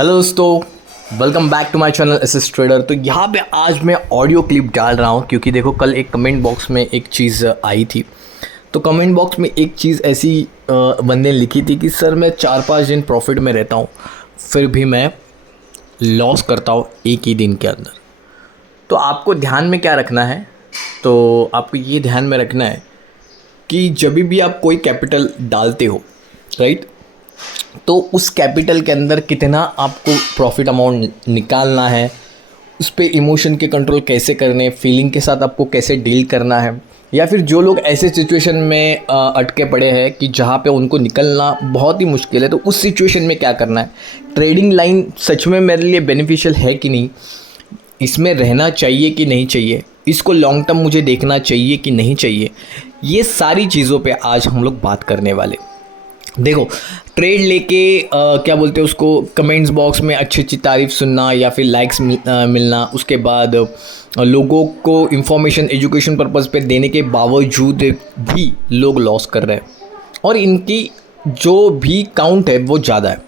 Hello दोस्तों, welcome back to my channel SS Trader. तो यहाँ पे आज मैं ऑडियो क्लिप डाल रहा हूँ क्योंकि देखो कल एक कमेंट बॉक्स में एक चीज़ आई थी। तो कमेंट बॉक्स में एक चीज़ ऐसी बंदे ने लिखी थी कि सर मैं 4-5 दिन प्रॉफिट में रहता हूँ फिर भी मैं लॉस करता हूँ एक ही दिन के अंदर। तो आपको ध्यान में क्या रखना है, तो आपको ये ध्यान में रखना है कि जब भी आप कोई कैपिटल डालते हो, राइट, तो उस कैपिटल के अंदर कितना आपको प्रॉफिट अमाउंट निकालना है, उस पर इमोशन के कंट्रोल कैसे करने, फीलिंग के साथ आपको कैसे डील करना है, या फिर जो लोग ऐसे सिचुएशन में अटके पड़े हैं कि जहाँ पे उनको निकलना बहुत ही मुश्किल है, तो उस सिचुएशन में क्या करना है। ट्रेडिंग लाइन सच में मेरे लिए बेनिफिशियल है कि नहीं, इसमें रहना चाहिए कि नहीं चाहिए, इसको लॉन्ग टर्म मुझे देखना चाहिए कि नहीं चाहिए, ये सारी चीज़ों पे आज हम लोग बात करने वाले। देखो, ट्रेड लेके क्या बोलते हैं उसको, कमेंट्स बॉक्स में अच्छी अच्छी तारीफ सुनना या फिर लाइक्स मिलना, उसके बाद लोगों को इन्फॉर्मेशन एजुकेशन पर्पज़ पे देने के बावजूद भी लोग लॉस कर रहे हैं और इनकी जो भी काउंट है वो ज़्यादा है।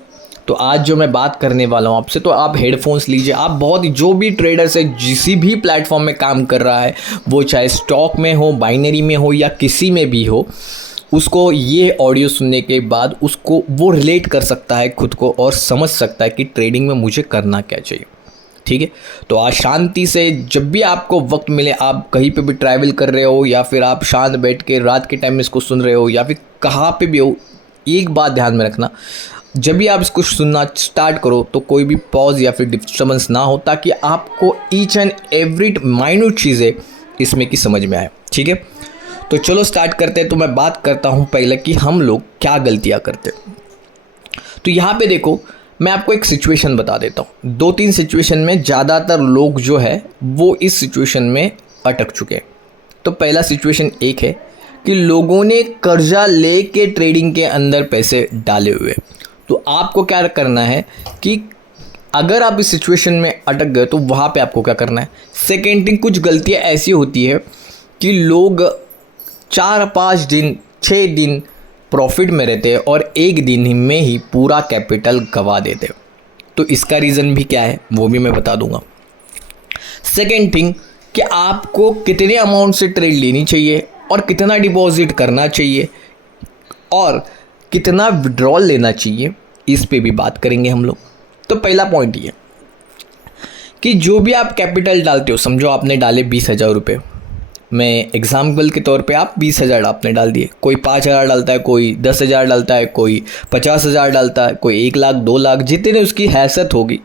तो आज जो मैं बात करने वाला हूँ आपसे, तो आप हेडफोन्स लीजिए। आप बहुत जो भी ट्रेडर्स है, जिसी भी प्लेटफॉर्म में काम कर रहा है, वो चाहे स्टॉक में हो, बाइनरी में हो या किसी में भी हो, उसको ये ऑडियो सुनने के बाद उसको वो रिलेट कर सकता है खुद को और समझ सकता है कि ट्रेडिंग में मुझे करना क्या चाहिए। ठीक है, तो आज शांति से जब भी आपको वक्त मिले, आप कहीं पे भी ट्रैवल कर रहे हो या फिर आप शांत बैठ के रात के टाइम में इसको सुन रहे हो या फिर कहाँ पे भी हो, एक बात ध्यान में रखना, जब भी आप इसको सुनना स्टार्ट करो तो कोई भी पॉज या फिर डिस्टर्बेंस ना हो, ताकि आपको ईच एंड एवरी माइन्यूट चीज़ें इसमें की समझ में आए। ठीक है, तो चलो स्टार्ट करते हैं। तो मैं बात करता हूँ पहले कि हम लोग क्या गलतियाँ करते हैं। तो यहाँ पे देखो, मैं आपको एक सिचुएशन बता देता हूँ। 2-3 सिचुएशन में ज़्यादातर लोग जो है वो इस सिचुएशन में अटक चुके हैं। तो पहला सिचुएशन एक है कि लोगों ने कर्जा ले के ट्रेडिंग के अंदर पैसे डाले हुए। तो आपको क्या करना है कि अगर आप इस सिचुएशन में अटक गए तो वहाँ पे आपको क्या करना है। सेकेंड थिंग, कुछ गलतियाँ ऐसी होती है कि लोग 4-5 दिन 6 दिन प्रॉफिट में रहते हैं और एक दिन में ही पूरा कैपिटल गवा देते हैं। तो इसका रीज़न भी क्या है वो भी मैं बता दूंगा। सेकेंड थिंग, कि आपको कितने अमाउंट से ट्रेड लेनी चाहिए और कितना डिपॉजिट करना चाहिए और कितना विड्रॉल लेना चाहिए, इस पे भी बात करेंगे हम लोग। तो पहला पॉइंट ये कि जो भी आप कैपिटल डालते हो, समझो आपने डाले 20,000 रुपये, मैं एग्जाम्पल के तौर पे आप 20,000 आपने डाल दिए। कोई 5,000 डालता है, कोई 10,000 डालता है, कोई 50,000 डालता है, कोई 1 लाख 2 लाख, जितने उसकी हैसियत होगी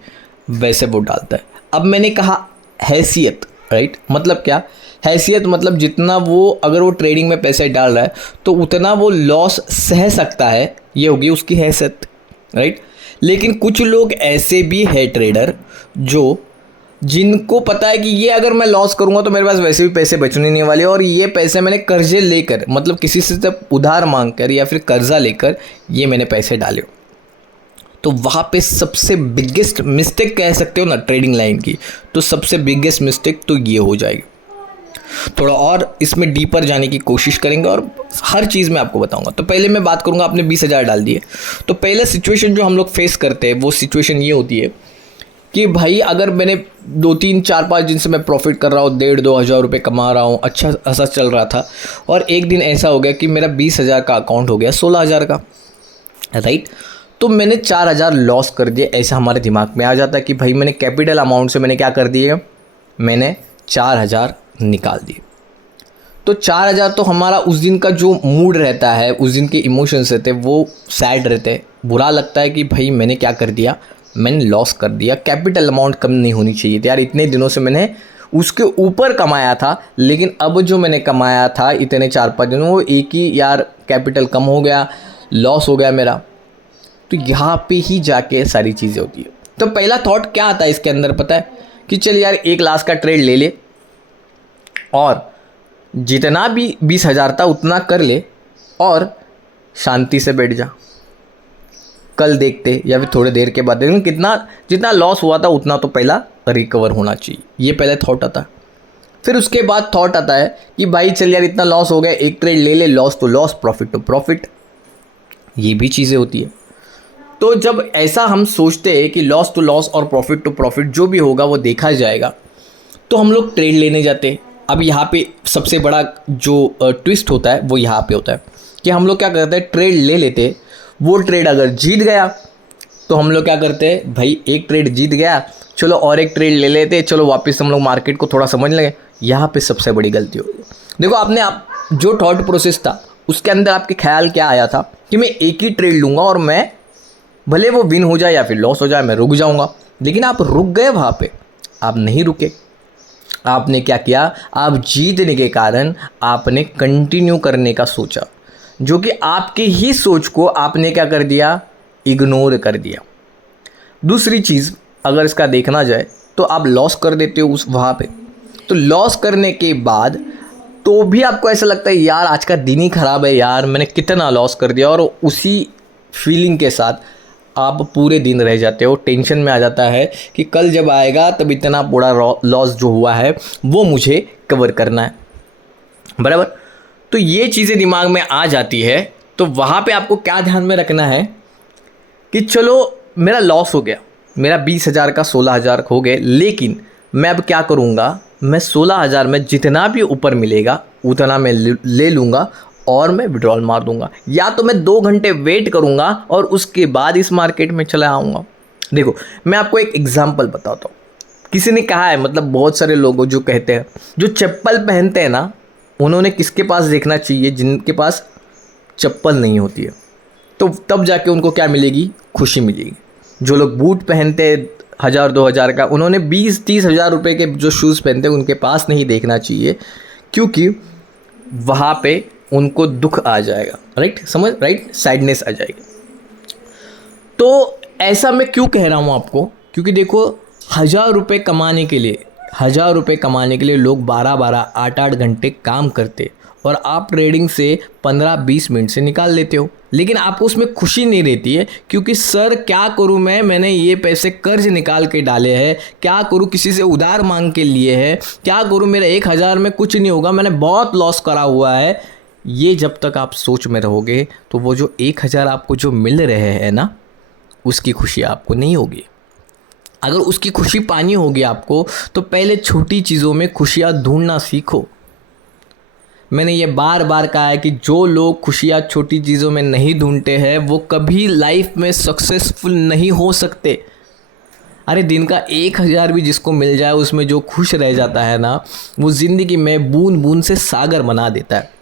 वैसे वो डालता है। अब मैंने कहा हैसियत, राइट, मतलब क्या हैसियत, मतलब जितना वो, अगर वो ट्रेडिंग में पैसे डाल रहा है तो उतना वो लॉस सह सकता है, ये होगी उसकी हैसियत, राइट। लेकिन कुछ लोग ऐसे भी है ट्रेडर जिनको पता है कि ये अगर मैं लॉस करूंगा तो मेरे पास वैसे भी पैसे बचने नहीं वाले, और ये पैसे मैंने कर्जे लेकर, मतलब किसी से जब उधार मांग कर या फिर कर्जा लेकर ये मैंने पैसे डाले। तो वहाँ पे सबसे बिगेस्ट मिस्टेक कह सकते हो ना ट्रेडिंग लाइन की, तो सबसे बिगेस्ट मिस्टेक तो ये हो जाएगी। थोड़ा और इसमें डीपर जाने की कोशिश करेंगे और हर चीज़ में आपको बताऊंगा। तो पहले मैं बात करूंगा, आपने 20,000 डाल दिए, तो पहले सिचुएशन जो हम लोग फेस करते हैं वो सिचुएशन ये होती है कि भाई अगर मैंने 2-3-4-5 दिन से मैं प्रॉफिट कर रहा हूँ, 1,500-2 हज़ार रुपये कमा रहा हूँ, अच्छा ऐसा चल रहा था, और एक दिन ऐसा हो गया कि मेरा 20,000 का अकाउंट हो गया 16,000 का, राइट। तो मैंने 4,000 लॉस कर दिए, ऐसा हमारे दिमाग में आ जाता है कि भाई मैंने कैपिटल अमाउंट से मैंने क्या कर दिए, मैंने 4,000 निकाल दिए। तो 4,000 तो हमारा उस दिन का जो मूड रहता है, उस दिन के इमोशंस रहते हैं, वो सैड रहते हैं, बुरा लगता है कि भाई मैंने क्या कर दिया, मैंने लॉस कर दिया। कैपिटल अमाउंट कम नहीं होनी चाहिए थी यार, इतने दिनों से मैंने उसके ऊपर कमाया था, लेकिन अब जो मैंने कमाया था इतने 4-5 दिनों, वो एक ही यार कैपिटल कम हो गया, लॉस हो गया मेरा। तो यहाँ पे ही जाके सारी चीज़ें होती है। तो पहला थॉट क्या आता है इसके अंदर, पता है कि चल यार 1 लाख का ट्रेड ले ले और जितना भी 20,000 था उतना कर ले और शांति से बैठ जा, कल देखते या फिर थोड़ी देर के बाद देखते, कितना जितना लॉस हुआ था उतना तो पहला रिकवर होना चाहिए। ये पहले थॉट आता है। फिर उसके बाद थॉट आता है कि भाई चल यार इतना लॉस हो गया, एक ट्रेड ले ले, लॉस तो लॉस, प्रॉफिट तो प्रॉफिट, ये भी चीज़ें होती है। तो जब ऐसा हम सोचते हैं कि लॉस टू लॉस और प्रॉफिट टू प्रॉफिट जो भी होगा वो देखा जाएगा, तो हम लोग ट्रेड लेने जाते हैं। अब यहाँ पे सबसे बड़ा जो ट्विस्ट होता है वो यहाँ पे होता है कि हम लोग क्या करते हैं, ट्रेड ले लेते, वो ट्रेड अगर जीत गया तो हम लोग क्या करते हैं, भाई एक ट्रेड जीत गया, चलो और एक ट्रेड ले लेते, चलो वापस हम लोग मार्केट को थोड़ा समझ लेंगे। यहाँ पे सबसे बड़ी गलती होगी। देखो आपने जो थॉट प्रोसेस था उसके अंदर आपके ख्याल क्या आया था कि मैं एक ही ट्रेड लूँगा और मैं भले वो विन हो जाए या फिर लॉस हो जाए मैं रुक जाऊँगा। लेकिन आप रुक गए वहाँ पे, आप नहीं रुके। आपने क्या किया, आप जीतने के कारण आपने कंटिन्यू करने का सोचा, जो कि आपके ही सोच को आपने क्या कर दिया, इग्नोर कर दिया। दूसरी चीज़ अगर इसका देखना जाए तो आप लॉस कर देते हो उस वहाँ पे, तो लॉस करने के बाद तो भी आपको ऐसा लगता है यार आज का दिन ही ख़राब है यार, मैंने कितना लॉस कर दिया, और उसी फीलिंग के साथ आप पूरे दिन रह जाते हो। टेंशन में आ जाता है कि कल जब आएगा तब इतना बड़ा लॉस जो हुआ है वो मुझे कवर करना है, बराबर। तो ये चीज़ें दिमाग में आ जाती है, तो वहाँ पे आपको क्या ध्यान में रखना है कि चलो मेरा लॉस हो गया, मेरा 20,000 का 16,000 हो गए, लेकिन मैं अब क्या करूँगा, मैं 16,000 में जितना भी ऊपर मिलेगा उतना मैं ले लूँगा और मैं विड्रॉल मार दूंगा, या तो मैं 2 घंटे वेट करूंगा और उसके बाद इस मार्केट में चला आऊँगा। देखो मैं आपको एक एग्जांपल बताता हूँ। किसी ने कहा है, मतलब बहुत सारे लोग जो कहते हैं, जो चप्पल पहनते हैं ना, उन्होंने किसके पास देखना चाहिए, जिनके पास चप्पल नहीं होती है, तो तब जाके उनको क्या मिलेगी, खुशी मिलेगी। जो लोग बूट पहनते हैं 1,000-2,000 का, उन्होंने 20-30 हज़ार रुपये के जो शूज़ पहनते हैं उनके पास नहीं देखना चाहिए, क्योंकि वहाँ पे उनको दुख आ जाएगा, राइट, सैडनेस आ जाएगी। तो ऐसा मैं क्यों कह रहा हूँ आपको, क्योंकि देखो 1,000 रुपये कमाने के लिए लोग 12-12, 8-8 घंटे काम करते, और आप ट्रेडिंग से 15-20 मिनट से निकाल लेते हो। लेकिन आपको उसमें खुशी नहीं रहती है, क्योंकि सर क्या करूं मैंने ये पैसे कर्ज निकाल के डाले हैं, क्या करूं, किसी से उधार मांग के लिए है, क्या करूं, मेरा 1,000 में कुछ नहीं होगा, मैंने बहुत लॉस करा हुआ है। ये जब तक आप सोच में रहोगे तो वो जो 1,000 आपको जो मिल रहे हैं ना, उसकी खुशी आपको नहीं होगी। अगर उसकी खुशी पानी होगी आपको, तो पहले छोटी चीज़ों में खुशियाँ ढूंढना सीखो। मैंने ये बार बार कहा है कि जो लोग खुशियाँ छोटी चीज़ों में नहीं ढूंढते हैं वो कभी लाइफ में सक्सेसफुल नहीं हो सकते। अरे दिन का 1,000 भी जिसको मिल जाए उसमें जो खुश रह जाता है ना, वो ज़िंदगी में बूंद बूंद से सागर बना देता है।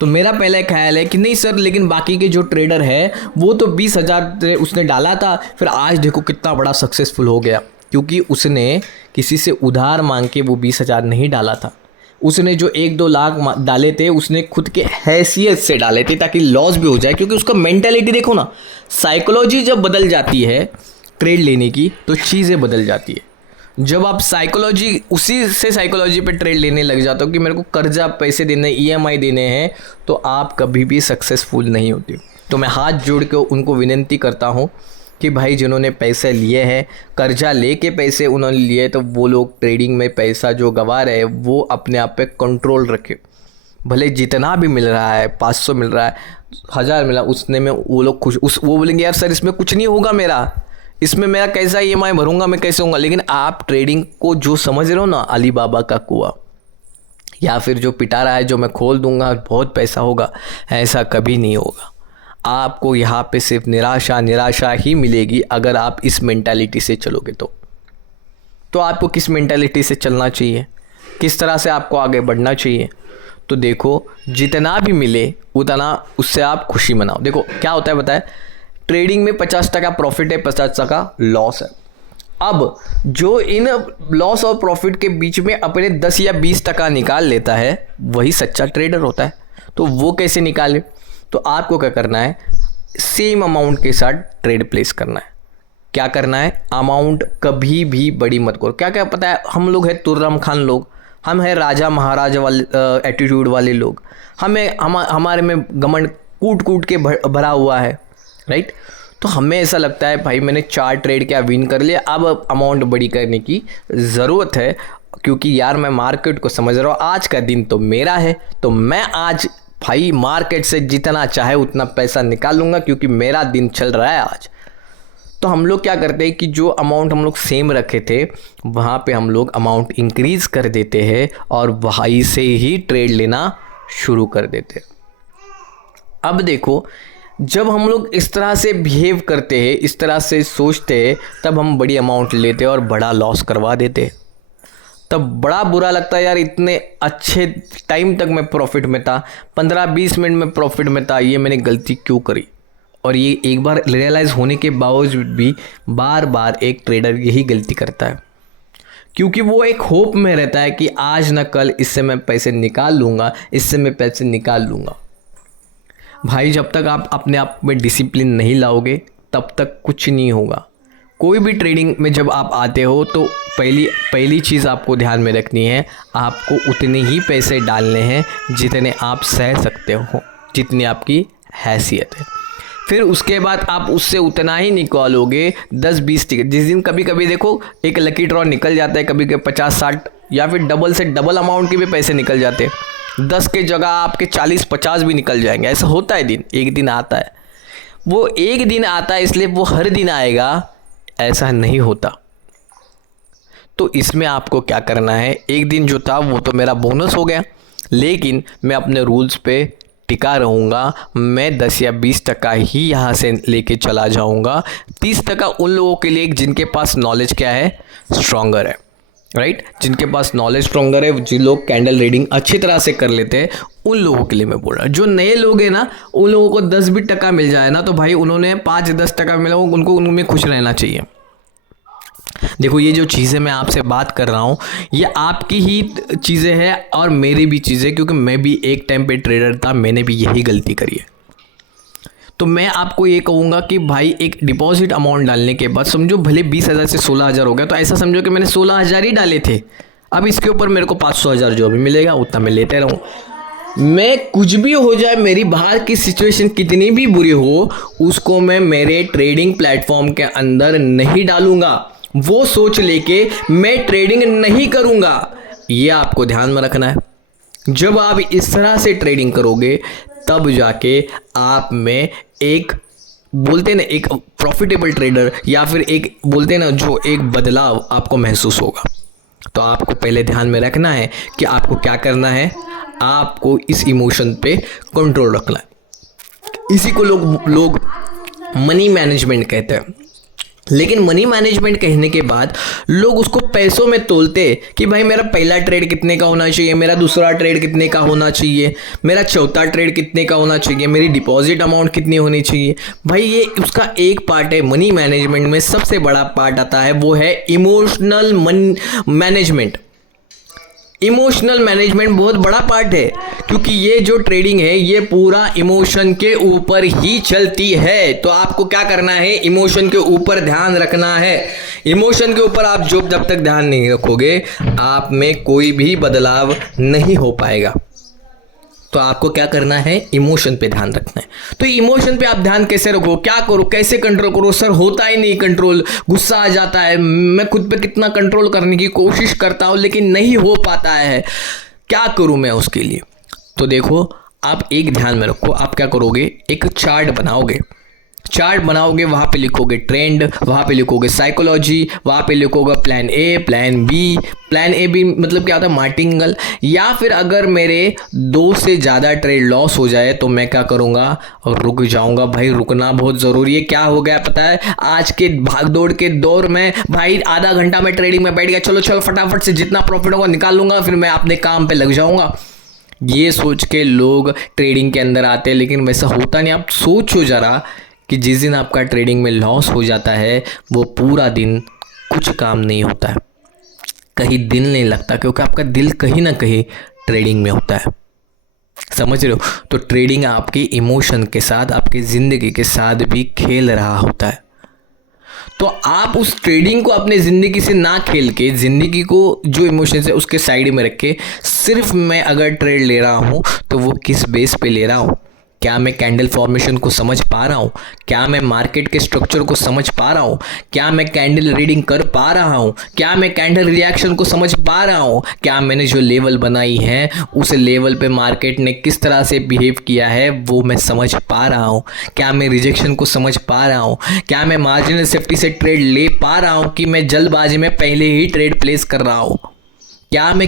तो मेरा पहला ख्याल है कि नहीं सर, लेकिन बाकी के जो ट्रेडर है वो तो 20,000 उसने डाला था, फिर आज देखो कितना बड़ा सक्सेसफुल हो गया, क्योंकि उसने किसी से उधार मांग के वो 20,000 नहीं डाला था। उसने जो 1-2 लाख डाले थे उसने खुद के हैसियत से डाले थे, ताकि लॉस भी हो जाए, क्योंकि उसका मेंटालिटी देखो ना, साइकोलॉजी जब बदल जाती है ट्रेड लेने की तो चीज़ें बदल जाती है। जब आप साइकोलॉजी पे ट्रेड लेने लग जाते हो कि मेरे को कर्जा पैसे देने, EMI देने हैं, तो आप कभी भी सक्सेसफुल नहीं होते। तो मैं हाथ जोड़ के उनको विनती करता हूँ कि भाई जिन्होंने पैसे लिए हैं, कर्जा लेके पैसे उन्होंने लिए, तो वो लोग ट्रेडिंग में पैसा जो गंवा रहे हैं वो अपने आप पे कंट्रोल रखे। भले जितना भी मिल रहा है, 500 मिल रहा है, 1,000 मिला, उसने में वो लोग खुश, वो बोलेंगे यार सर इसमें कुछ नहीं होगा, इसमें मेरा कैसा EMI भरूंगा, मैं कैसे होऊंगा। लेकिन आप ट्रेडिंग को जो समझ रहे हो ना, अली बाबा का कुआं, या फिर जो पिटा रहा है जो मैं खोल दूंगा बहुत पैसा होगा, ऐसा कभी नहीं होगा। आपको यहाँ पे सिर्फ निराशा ही मिलेगी अगर आप इस मेंटालिटी से चलोगे। तो आपको किस मेंटालिटी से चलना चाहिए, किस तरह से आपको आगे बढ़ना चाहिए, तो देखो जितना भी मिले उतना उससे आप खुशी मनाओ। देखो क्या होता है बताए, ट्रेडिंग में 50% प्रॉफिट है, 50% लॉस है। अब जो इन लॉस और प्रॉफिट के बीच में अपने 10 या 20% निकाल लेता है वही सच्चा ट्रेडर होता है। तो वो कैसे निकाले, तो आपको क्या करना है, सेम अमाउंट के साथ ट्रेड प्लेस करना है। क्या करना है, अमाउंट कभी भी बड़ी मत करो। क्या क्या पता है, हम लोग हैं तुर्रम खान लोग, हम हैं राजा महाराजा वाले एटीट्यूड वाले लोग, हमारे में घमंड कूट के भरा हुआ है, राइट। तो हमें ऐसा लगता है भाई मैंने 4 ट्रेड क्या विन कर लिया, अब अमाउंट बड़ी करने की ज़रूरत है, क्योंकि यार मैं मार्केट को समझ रहा हूँ, आज का दिन तो मेरा है, तो मैं आज भाई मार्केट से जितना चाहे उतना पैसा निकाल लूँगा क्योंकि मेरा दिन चल रहा है आज। तो हम लोग क्या करते हैं कि जो अमाउंट हम लोग सेम रखे थे वहाँ पे हम लोग अमाउंट इंक्रीज़ कर देते हैं और वहीं से ही ट्रेड लेना शुरू कर देते हैं। अब देखो, जब हम लोग इस तरह से बिहेव करते हैं, इस तरह से सोचते हैं, तब हम बड़ी अमाउंट लेते हैं और बड़ा लॉस करवा देते हैं। तब बड़ा बुरा लगता है यार, इतने अच्छे टाइम तक मैं प्रॉफिट में था, 15-20 मिनट में प्रॉफिट में था, ये मैंने गलती क्यों करी। और ये एक बार रियलाइज़ होने के बावजूद भी बार बार एक ट्रेडर यही गलती करता है, क्योंकि वो एक होप में रहता है कि आज ना कल इससे मैं पैसे निकाल लूँगा, इससे मैं पैसे निकाल लूँगा। भाई जब तक आप अपने आप में डिसिप्लिन नहीं लाओगे तब तक कुछ नहीं होगा। कोई भी ट्रेडिंग में जब आप आते हो तो पहली चीज़ आपको ध्यान में रखनी है, आपको उतने ही पैसे डालने हैं जितने आप सह सकते हो, जितनी आपकी हैसियत है। फिर उसके बाद आप उससे उतना ही निकालोगे, 10-20 टिकट। जिस दिन कभी कभी देखो एक लकी ड्रॉ निकल जाता है, कभी कभी 50-60 या फिर डबल से डबल अमाउंट के भी पैसे निकल जाते हैं। 10 के जगह आपके 40-50 भी निकल जाएंगे। ऐसा होता है, दिन एक दिन आता है। वो एक दिन आता है इसलिए वो हर दिन आएगा, ऐसा नहीं होता। तो इसमें आपको क्या करना है, एक दिन जो था वो तो मेरा बोनस हो गया, लेकिन मैं अपने रूल्स पे टिका रहूँगा। मैं 10 या 20% ही यहाँ से लेके चला जाऊँगा। 30% उन लोगों के लिए जिनके पास नॉलेज क्या है, स्ट्रॉन्गर है, राइट। जिनके पास नॉलेज स्ट्रॉन्गर है, जिन लोग कैंडल रीडिंग अच्छी तरह से कर लेते हैं, उन लोगों के लिए मैं बोल रहा हूँ। जो नए लोग हैं ना, उन लोगों को 10 भी टका मिल जाए ना तो भाई उन्होंने 5-10% मिला, उनको उनमें खुश रहना चाहिए। देखो ये जो चीज़ें मैं आपसे बात कर रहा हूँ ये आपकी ही चीज़ें हैं और मेरी भी चीज़ें, क्योंकि मैं भी एक टाइम पे ट्रेडर था, मैंने भी यही गलती करी है। तो मैं आपको ये कहूँगा कि भाई एक डिपॉजिट अमाउंट डालने के बाद, समझो भले 20,000 से 16,000 हो गया, तो ऐसा समझो कि मैंने 16,000 ही डाले थे। अब इसके ऊपर मेरे को 500,000 जो भी मिलेगा उतना मैं लेते रहूँ। मैं कुछ भी हो जाए, मेरी बाहर की सिचुएशन कितनी भी बुरी हो, उसको मैं मेरे ट्रेडिंग प्लेटफॉर्म के अंदर नहीं डालूंगा। वो सोच लेके मैं ट्रेडिंग नहीं करूंगा, ये आपको ध्यान में रखना है। जब आप इस तरह से ट्रेडिंग करोगे तब जाके आप में एक बोलते ना एक प्रॉफिटेबल ट्रेडर या फिर एक बोलते ना जो एक बदलाव आपको महसूस होगा। तो आपको पहले ध्यान में रखना है कि आपको क्या करना है, आपको इस इमोशन पे कंट्रोल रखना है। इसी को लोग मनी मैनेजमेंट कहते हैं। लेकिन मनी मैनेजमेंट कहने के बाद लोग उसको पैसों में तोलते कि भाई मेरा पहला ट्रेड कितने का होना चाहिए, मेरा दूसरा ट्रेड कितने का होना चाहिए, मेरा चौथा ट्रेड कितने का होना चाहिए, मेरी डिपॉजिट अमाउंट कितनी होनी चाहिए। भाई ये उसका एक पार्ट है। मनी मैनेजमेंट में सबसे बड़ा पार्ट आता है, वो है इमोशनल मैनेजमेंट। इमोशनल मैनेजमेंट बहुत बड़ा पार्ट है, क्योंकि ये जो ट्रेडिंग है ये पूरा इमोशन के ऊपर ही चलती है। तो आपको क्या करना है, इमोशन के ऊपर ध्यान रखना है। इमोशन के ऊपर आप जब तक ध्यान नहीं रखोगे आप में कोई भी बदलाव नहीं हो पाएगा। तो आपको क्या करना है, इमोशन पे ध्यान रखना है। तो इमोशन पे आप ध्यान कैसे रखो, क्या करो, कैसे कंट्रोल करो। सर होता ही नहीं कंट्रोल, गुस्सा आ जाता है। मैं खुद पे कितना कंट्रोल करने की कोशिश करता हूँ लेकिन नहीं हो पाता है, क्या करूँ मैं उसके लिए। तो देखो आप एक ध्यान में रखो, आप क्या करोगे, एक चार्ट बनाओगे। वहाँ पे लिखोगे ट्रेंड, वहाँ पे लिखोगे साइकोलॉजी, वहाँ पे लिखोगे plan A, plan B. Plan A भी मतलब क्या होता है, मार्टिंगल। या फिर अगर मेरे 2 से ज़्यादा ट्रेड लॉस हो जाए तो मैं क्या करूँगा, रुक जाऊँगा। भाई रुकना बहुत ज़रूरी है। क्या हो गया पता है, आज के भागदौड़ के दौर में भाई आधा घंटा में ट्रेडिंग में बैठ गया, चलो फटाफट से जितना प्रॉफिट होगा निकाल लूँगा, फिर मैं अपने काम पर लग जाऊँगा। ये सोच के लोग ट्रेडिंग के अंदर आते हैं, लेकिन वैसा होता नहीं। आप सोचो ज़रा कि जिस दिन आपका ट्रेडिंग में लॉस हो जाता है वो पूरा दिन कुछ काम नहीं होता है, कहीं दिल नहीं लगता, क्योंकि आपका दिल कहीं ना कहीं ट्रेडिंग में होता है। समझ रहे हो। तो ट्रेडिंग आपकी इमोशन के साथ, आपकी ज़िंदगी के साथ भी खेल रहा होता है। तो आप उस ट्रेडिंग को अपने ज़िंदगी से ना खेल के, ज़िंदगी को जो इमोशंस है उसके साइड में रख के, सिर्फ मैं अगर ट्रेड ले रहा हूँ तो वो किस बेस पे ले रहा हूँ, क्या मैं कैंडल फॉर्मेशन को समझ पा रहा हूँ? क्या मैं मार्केट के स्ट्रक्चर को समझ पा रहा हूँ? क्या मैं कैंडल रीडिंग कर पा रहा हूँ? क्या मैं कैंडल रिएक्शन को समझ पा रहा हूँ? क्या मैंने जो लेवल बनाई है उस लेवल पे मार्केट ने किस तरह से बिहेव किया है वो मैं समझ पा रहा हूँ? क्या मैं रिजेक्शन को समझ पा रहा हूँ? क्या मैं मार्जिनल सेफ्टी से ट्रेड ले पा रहा हूँ कि मैं जल्दबाजी में पहले ही ट्रेड प्लेस कर रहा हूँ? क्या मैं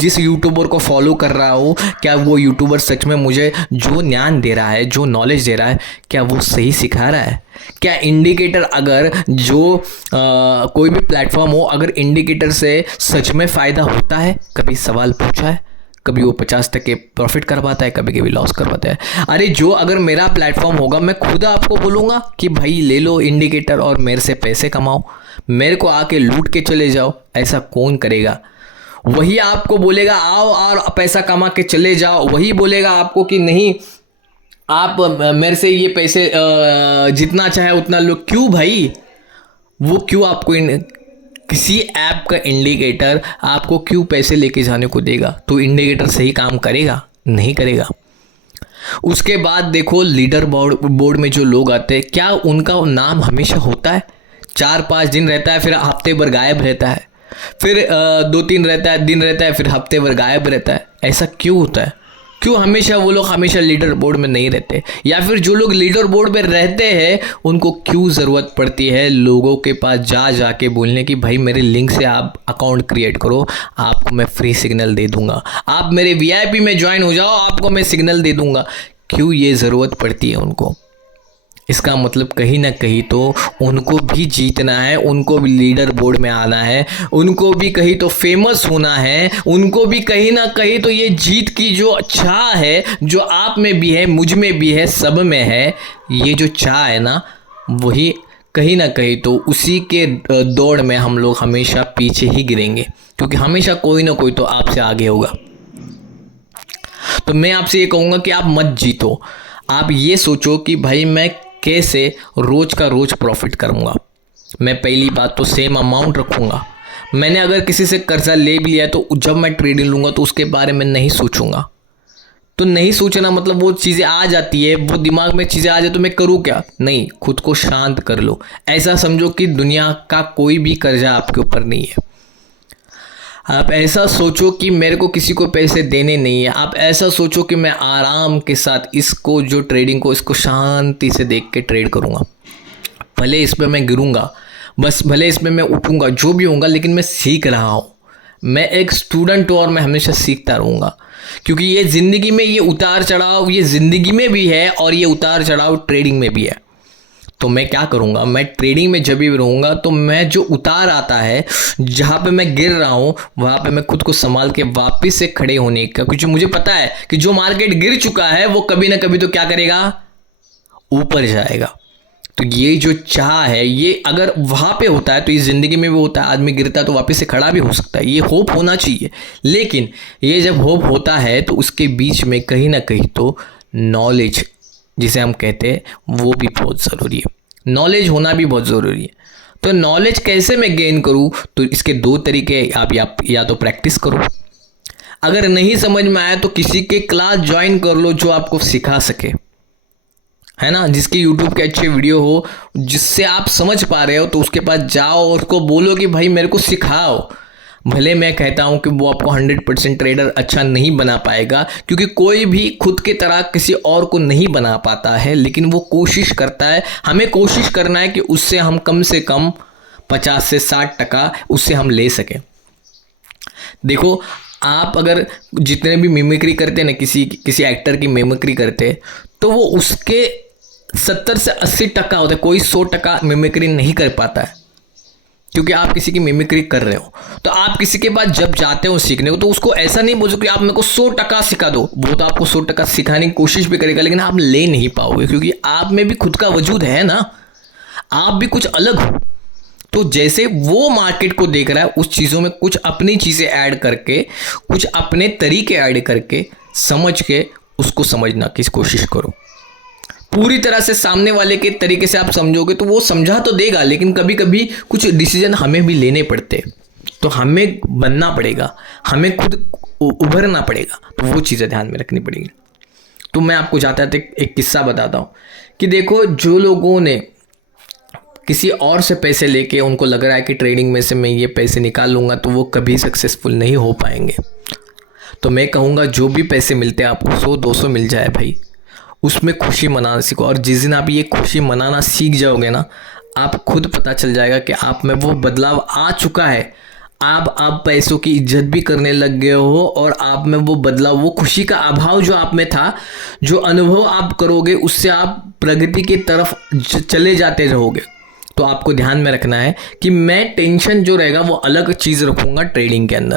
जिस यूट्यूबर को फॉलो कर रहा हूँ, क्या वो यूट्यूबर सच में मुझे जो ज्ञान दे रहा है, जो नॉलेज दे रहा है, क्या वो सही सिखा रहा है? क्या इंडिकेटर अगर जो कोई भी प्लेटफॉर्म हो, अगर इंडिकेटर से सच में फ़ायदा होता है? कभी सवाल पूछा है? कभी वो 50% प्रॉफिट कर पाता है, कभी कभी लॉस कर पाता है। अरे जो अगर मेरा प्लेटफॉर्म होगा, मैं खुद आपको बोलूँगा कि भाई ले लो इंडिकेटर और मेरे से पैसे कमाओ, मेरे को आके लूट के चले जाओ। ऐसा कौन करेगा? वही आपको बोलेगा आओ और पैसा कमा के चले जाओ, वही बोलेगा आपको कि नहीं आप मेरे से ये पैसे जितना चाहे उतना लो। क्यों भाई? वो क्यों आपको किसी ऐप का इंडिकेटर आपको क्यों पैसे लेके जाने को देगा? तो इंडिकेटर सही काम करेगा? नहीं करेगा। उसके बाद देखो लीडर बोर्ड में जो लोग आते हैं, क्या उनका नाम हमेशा होता है? 4-5 दिन रहता है, फिर हफ्ते भर गायब रहता है, फिर 2-3 दिन रहता है, फिर हफ्ते भर गायब रहता है। ऐसा क्यों होता है? क्यों हमेशा वो लोग हमेशा लीडर बोर्ड में नहीं रहते? या फिर जो लोग लीडर बोर्ड में रहते हैं उनको क्यों ज़रूरत पड़ती है लोगों के पास जा के बोलने की भाई मेरे लिंक से आप अकाउंट क्रिएट करो, आपको मैं फ्री सिग्नल दे दूंगा, आप मेरे वीआईपी में ज्वाइन हो जाओ, आपको मैं सिग्नल दे दूंगा? क्यों ये ज़रूरत पड़ती है उनको? इसका मतलब कहीं ना कहीं तो उनको भी जीतना है, उनको भी लीडर बोर्ड में आना है, उनको भी कहीं तो फेमस होना है, उनको भी कहीं ना कहीं तो ये जीत की जो चाह है, जो आप में भी है, मुझ में भी है, सब में है, ये जो चाह है ना, वही कहीं ना कहीं तो उसी के दौड़ में हम लोग हमेशा पीछे ही गिरेंगे, क्योंकि हमेशा कोई ना कोई तो आपसे आगे होगा। तो मैं आपसे ये कहूँगा कि आप मत जीतो, आप ये सोचो कि भाई मैं कैसे रोज का रोज प्रॉफिट करूँगा। मैं पहली बात तो सेम अमाउंट रखूँगा। मैंने अगर किसी से कर्जा ले भी लिया तो जब मैं ट्रेडिंग लूँगा तो उसके बारे में नहीं सोचूंगा। तो नहीं सोचना मतलब वो चीज़ें आ जाती है, वो दिमाग में चीज़ें आ जाए तो मैं करूँ क्या? नहीं, खुद को शांत कर लो। ऐसा समझो कि दुनिया का कोई भी कर्जा आपके ऊपर नहीं है। आप ऐसा सोचो कि मेरे को किसी को पैसे देने नहीं है। आप ऐसा सोचो कि मैं आराम के साथ इसको जो ट्रेडिंग को इसको शांति से देख के ट्रेड करूँगा। भले इस पर मैं गिरूँगा, बस भले इसमें मैं उठूँगा, जो भी होगा, लेकिन मैं सीख रहा हूँ। मैं एक स्टूडेंट हूँ और मैं हमेशा सीखता रहूँगा, क्योंकि ये ज़िंदगी में ये उतार चढ़ाव, ये ज़िंदगी में भी है और ये उतार चढ़ाव ट्रेडिंग में भी है। तो मैं क्या करूँगा, मैं ट्रेडिंग में जब भी रहूँगा तो मैं जो उतार आता है, जहाँ पे मैं गिर रहा हूँ, वहाँ पे मैं खुद को संभाल के वापस से खड़े होने का, क्योंकि मुझे पता है कि जो मार्केट गिर चुका है वो कभी ना कभी तो क्या करेगा, ऊपर जाएगा। तो ये जो चाह है, ये अगर वहाँ पे होता है तो इस ज़िंदगी में भी होता है। आदमी गिरता है तो वापस से खड़ा भी हो सकता है, ये होप होना चाहिए। लेकिन ये जब होप होता है तो उसके बीच में कहीं ना कहीं तो नॉलेज जिसे हम कहते हैं वो भी बहुत ज़रूरी है। नॉलेज होना भी बहुत ज़रूरी है। तो नॉलेज कैसे मैं गेन करूँ? तो इसके 2 तरीके, आप या तो प्रैक्टिस करो, अगर नहीं समझ में आया तो किसी के क्लास ज्वाइन कर लो जो आपको सिखा सके, है ना, जिसके यूट्यूब के अच्छे वीडियो हो, जिससे आप समझ पा रहे हो, तो उसके पास जाओ और उसको बोलो कि भाई मेरे को सिखाओ। भले मैं कहता हूं कि वो आपको 100% ट्रेडर अच्छा नहीं बना पाएगा, क्योंकि कोई भी खुद के तरह किसी और को नहीं बना पाता है, लेकिन वो कोशिश करता है। हमें कोशिश करना है कि उससे हम कम से कम 50 से 60% उससे हम ले सकें। देखो, आप अगर जितने भी मिमिक्री करते हैं ना, किसी एक्टर की मिमिक्री करते, तो वो उसके 70 से 80% होता है, कोई 100% मिमिक्री नहीं कर पाता है, क्योंकि आप किसी की मिमिक्री कर रहे हो। तो आप किसी के पास जब जाते हो सीखने को, तो उसको ऐसा नहीं बोलो कि आप मेरे को 100% सिखा दो। वो तो आपको 100% सिखाने की कोशिश भी करेगा, लेकिन आप ले नहीं पाओगे, क्योंकि आप में भी खुद का वजूद है ना, आप भी कुछ अलग हो। तो जैसे वो मार्केट को देख रहा है, उस चीज़ों में कुछ अपनी चीज़ें ऐड करके, कुछ अपने तरीके ऐड करके, समझ के उसको समझना की कोशिश करो। पूरी तरह से सामने वाले के तरीके से आप समझोगे तो वो समझा तो देगा, लेकिन कभी कभी कुछ डिसीजन हमें भी लेने पड़ते, तो हमें बनना पड़ेगा, हमें खुद उभरना पड़ेगा। तो वो चीज़ें ध्यान में रखनी पड़ेगी। तो मैं आपको जाते जाते एक किस्सा बताता हूँ कि देखो, जो लोगों ने किसी और से पैसे लेके उनको लग रहा है कि ट्रेडिंग में से मैं ये पैसे निकाल लूँगा, तो वो कभी सक्सेसफुल नहीं हो पाएंगे। तो मैं कहूँगा जो भी पैसे मिलते हैं आपको 100-200 मिल जाए भाई, उसमें खुशी मनाना सीखो। और जिस दिन आप ये खुशी मनाना सीख जाओगे ना, आप खुद पता चल जाएगा कि आप में वो बदलाव आ चुका है। आप पैसों की इज्जत भी करने लग गए हो, और आप में वो बदलाव, वो खुशी का अभाव जो आप में था, जो अनुभव आप करोगे, उससे आप प्रगति की तरफ चले जाते रहोगे। तो आपको ध्यान में रखना है कि मैं टेंशन जो रहेगा वो अलग चीज़ रखूँगा ट्रेडिंग के अंदर।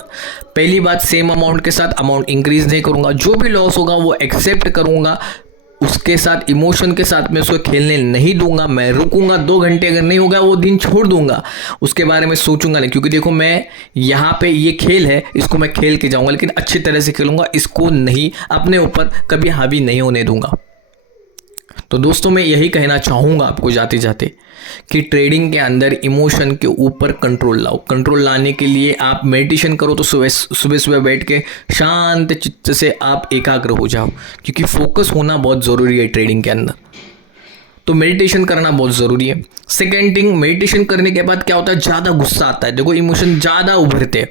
पहली बात, सेम अमाउंट के साथ अमाउंट इंक्रीज नहीं करूँगा, जो भी लॉस होगा वो एक्सेप्ट करूँगा, उसके साथ इमोशन के साथ मैं उसको खेलने नहीं दूंगा। मैं रुकूंगा 2 घंटे, अगर नहीं होगा वो दिन छोड़ दूंगा, उसके बारे में सोचूंगा नहीं। क्योंकि देखो, मैं यहाँ पे ये खेल है, इसको मैं खेल के जाऊंगा, लेकिन अच्छी तरह से खेलूंगा, इसको नहीं अपने ऊपर कभी हावी नहीं होने दूंगा। तो दोस्तों, मैं यही कहना चाहूँगा आपको जाते जाते कि ट्रेडिंग के अंदर इमोशन के ऊपर कंट्रोल लाओ। कंट्रोल लाने के लिए आप मेडिटेशन करो, तो सुबह सुबह बैठ के शांत चित्त से आप एकाग्र हो जाओ, क्योंकि फोकस होना बहुत ज़रूरी है ट्रेडिंग के अंदर। तो मेडिटेशन करना बहुत ज़रूरी है। सेकेंड थिंग, मेडिटेशन करने के बाद क्या होता है, ज़्यादा गुस्सा आता है। देखो, इमोशन ज़्यादा उभरते हैं,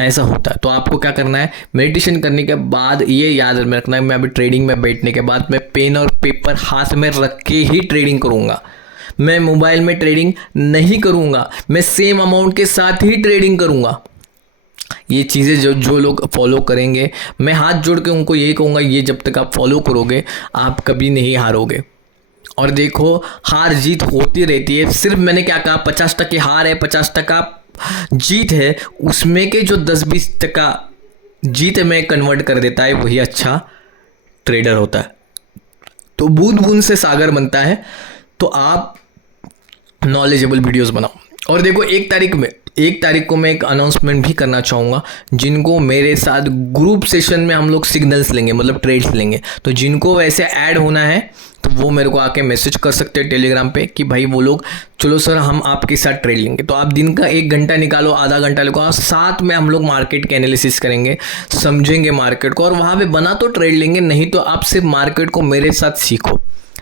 ऐसा होता है। तो आपको क्या करना है, मेडिटेशन करने के बाद ये याद में रखना है, मैं अभी ट्रेडिंग में बैठने के बाद मैं पेन और पेपर हाथ में रख के ही ट्रेडिंग करूँगा। मैं मोबाइल में ट्रेडिंग नहीं करूँगा, मैं सेम अमाउंट के साथ ही ट्रेडिंग करूँगा। ये चीज़ें जो लोग फॉलो करेंगे, मैं हाथ जोड़ के उनको यही कहूँगा, ये जब तक आप फॉलो करोगे आप कभी नहीं हारोगे। और देखो, हार जीत होती रहती है। सिर्फ मैंने क्या कहा, 50% हार है, 50% जीत है, उसमें के जो 10-20% जीत में कन्वर्ट कर देता है, वही अच्छा ट्रेडर होता है। तो बूंद बूंद से सागर बनता है। तो आप नॉलेजेबल वीडियोस बनाओ। और देखो, 1 तारीख को मैं एक अनाउंसमेंट भी करना चाहूँगा, जिनको मेरे साथ ग्रुप सेशन में हम लोग सिग्नल्स लेंगे, मतलब ट्रेड्स लेंगे। तो जिनको वैसे ऐड होना है तो वो मेरे को आके मैसेज कर सकते हैं टेलीग्राम पे कि भाई वो लोग, चलो सर हम आपके साथ ट्रेड लेंगे। तो आप दिन का 1 घंटा निकालो, आधा घंटा निकालो, साथ में हम लोग मार्केट के एनालिसिस करेंगे, समझेंगे मार्केट को, और वहाँ पे बना तो ट्रेड लेंगे, नहीं तो आप सिर्फ मार्केट को मेरे साथ सीखो।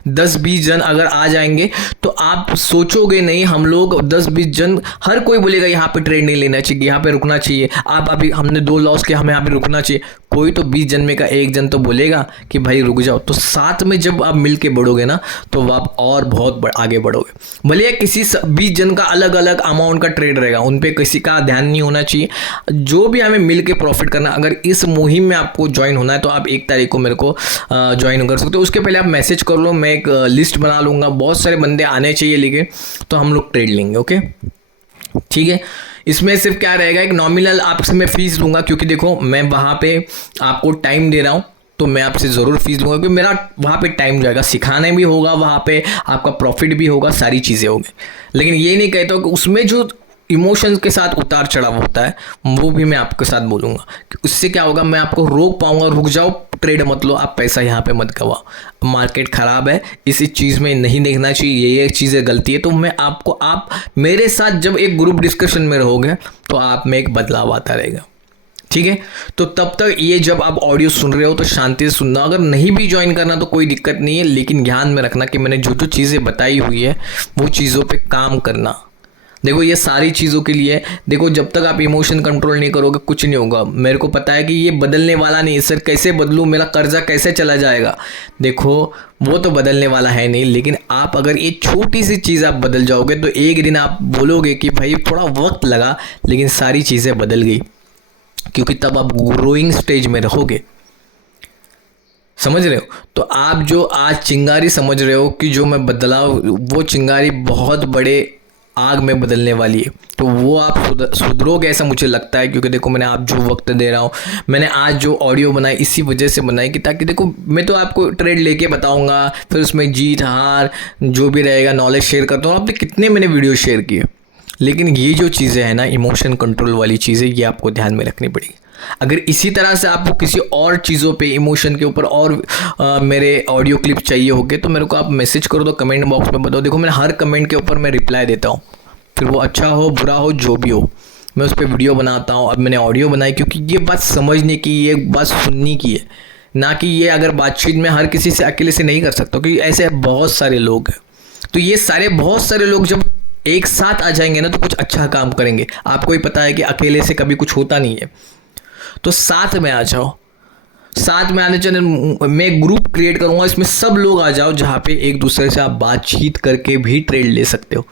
10-20 जन अगर आ जाएंगे तो आप सोचोगे नहीं, हम लोग 10-20 जन, हर कोई बोलेगा यहाँ पे ट्रेड नहीं लेना चाहिए, यहाँ पे रुकना चाहिए, आप अभी हमने 2 लॉस किया, हमें यहाँ पे रुकना चाहिए। कोई तो 20 जन में का 1 जन तो बोलेगा कि भाई रुक जाओ। तो साथ में जब आप मिल के बढ़ोगे ना, तो आप और बहुत आगे बढ़ोगे। भले किसी 20 जन का अलग अलग अमाउंट का ट्रेड रहेगा, उन पे किसी का ध्यान नहीं होना चाहिए, जो भी हमें मिल के प्रॉफिट करना। अगर इस मुहिम में आपको ज्वाइन होना है तो आप 1 तारीख को मेरे को ज्वाइन कर सकते हो। उसके पहले आप मैसेज कर लो, मैं एक लिस्ट बना लूँगा, बहुत सारे बंदे आने चाहिए लेके, तो हम लोग ट्रेड लेंगे। ओके, ठीक है। इसमें सिर्फ क्या रहेगा, एक नॉमिनल आपसे मैं फीस लूँगा, क्योंकि देखो मैं वहाँ पे आपको टाइम दे रहा हूँ, तो मैं आपसे ज़रूर फीस लूँगा, क्योंकि मेरा वहाँ पे टाइम जाएगा, सिखाने भी होगा, वहाँ पे आपका प्रॉफिट भी होगा, सारी चीज़ें होंगी। लेकिन ये नहीं कहता हूँ कि उसमें जो इमोशंस के साथ उतार चढ़ाव होता है वो भी मैं आपके साथ बोलूँगा। उससे क्या होगा, मैं आपको रोक पाऊँगा, रुक जाओ, ट्रेड मत लो, आप पैसा यहाँ पे मत गवाओ, मार्केट ख़राब है, इस चीज़ में नहीं देखना चाहिए, ये चीज़ें गलती है। तो मैं आपको, आप मेरे साथ जब एक ग्रुप डिस्कशन में रहोगे तो आप में एक बदलाव आता रहेगा, ठीक है। तो तब तक ये जब आप ऑडियो सुन रहे हो तो शांति से सुनना, अगर नहीं भी ज्वाइन करना तो कोई दिक्कत नहीं है, लेकिन ध्यान में रखना कि मैंने जो जो चीज़ें बताई हुई है वो चीज़ों पे काम करना। देखो, ये सारी चीज़ों के लिए, देखो जब तक आप इमोशन कंट्रोल नहीं करोगे कुछ नहीं होगा। मेरे को पता है कि ये बदलने वाला नहीं है सर, कैसे बदलूँ, मेरा कर्जा कैसे चला जाएगा। देखो, वो तो बदलने वाला है नहीं, लेकिन आप अगर ये छोटी सी चीज़ आप बदल जाओगे तो एक दिन आप बोलोगे कि भाई थोड़ा वक्त लगा, लेकिन सारी चीज़ें बदल गई, क्योंकि तब आप ग्रोइंग स्टेज में रहोगे। समझ रहे हो? तो आप जो आज चिंगारी समझ रहे हो कि जो मैं बदलाव, वो चिंगारी बहुत बड़े आग में बदलने वाली है। तो वो आप सुधरोगे ऐसा मुझे लगता है, क्योंकि देखो मैंने आप जो वक्त दे रहा हूँ, मैंने आज जो ऑडियो बनाई इसी वजह से बनाई कि ताकि देखो मैं तो आपको ट्रेड लेके बताऊँगा, फिर उसमें जीत हार जो भी रहेगा नॉलेज शेयर करता हूँ। आपने कितने मैंने वीडियो शेयर किए, लेकिन ये जो चीज़ें हैं ना, इमोशन कंट्रोल वाली चीज़ें, ये आपको ध्यान में रखनी पड़ेगी। अगर इसी तरह से आपको किसी और चीज़ों पे, इमोशन के ऊपर और मेरे ऑडियो क्लिप चाहिए होगे तो मेरे को आप मैसेज करो, तो कमेंट बॉक्स में बताओ। देखो, मैं हर कमेंट के ऊपर मैं रिप्लाई देता हूँ, फिर वो अच्छा हो बुरा हो जो भी हो, मैं उस पर वीडियो बनाता हूँ। अब मैंने ऑडियो बनाई क्योंकि ये बात समझने की, ये बात सुनने की है, ना कि ये अगर बातचीत में हर किसी से अकेले से नहीं कर सकता, क्योंकि ऐसे बहुत सारे लोग हैं। तो ये सारे बहुत सारे लोग जब एक साथ आ जाएंगे ना तो कुछ अच्छा काम करेंगे। आपको ही पता है कि अकेले से कभी कुछ होता नहीं है। तो साथ में आ जाओ, साथ में आने चले, मैं ग्रुप क्रिएट करूंगा, इसमें सब लोग आ जाओ, जहाँ पे एक दूसरे से आप बातचीत करके भी ट्रेड ले सकते हो।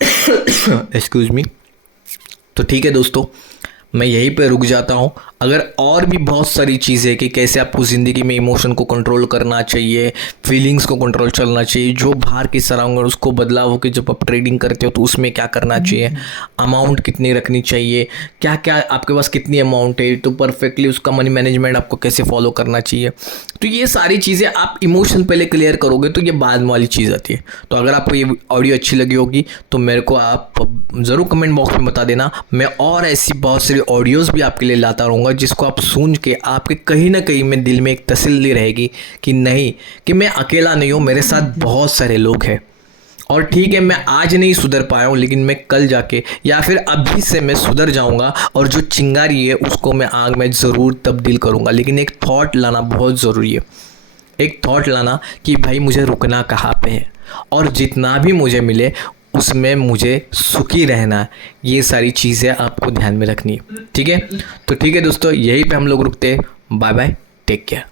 Excuse me. तो ठीक है दोस्तों, मैं यहीं पे रुक जाता हूँ। अगर और भी बहुत सारी चीज़ें कि कैसे आपको ज़िंदगी में इमोशन को कंट्रोल करना चाहिए, फीलिंग्स को कंट्रोल चलना चाहिए, जो बाहर की सराउंड उसको बदलाव हो कि जब आप ट्रेडिंग करते हो तो उसमें क्या करना चाहिए, अमाउंट कितनी रखनी चाहिए, क्या क्या आपके पास कितनी अमाउंट है, तो परफेक्टली उसका मनी मैनेजमेंट आपको कैसे फॉलो करना चाहिए, तो ये सारी चीज़ें आप इमोशन पहले क्लियर करोगे तो ये बाद वाली चीज़ आती है। तो अगर आपको ये ऑडियो अच्छी लगी होगी तो मेरे को आप ज़रूर कमेंट बॉक्स में बता देना। मैं और ऐसी बहुत सारी ऑडियोज़ भी आपके लिए लाता रहूँगा, जिसको आप सुन के आपके कहीं ना कहीं में दिल में एक तसल्ली रहेगी कि नहीं, कि मैं अकेला नहीं हूँ, मेरे साथ बहुत सारे लोग हैं। और ठीक है, मैं आज नहीं सुधर पाया हूँ, लेकिन मैं कल जाके या फिर अभी से मैं सुधर जाऊँगा, और जो चिंगारी है उसको मैं आग में ज़रूर तब्दील करूँगा। लेकिन एक थॉट लाना बहुत ज़रूरी है, एक थॉट लाना कि भाई मुझे रुकना कहाँ पे है, और जितना भी मुझे मिले उसमें मुझे सुखी रहना है। ये सारी चीज़ें आपको ध्यान में रखनी है। ठीक है, तो ठीक है दोस्तों, यहीं पे हम लोग रुकते हैं। Bye bye, take care.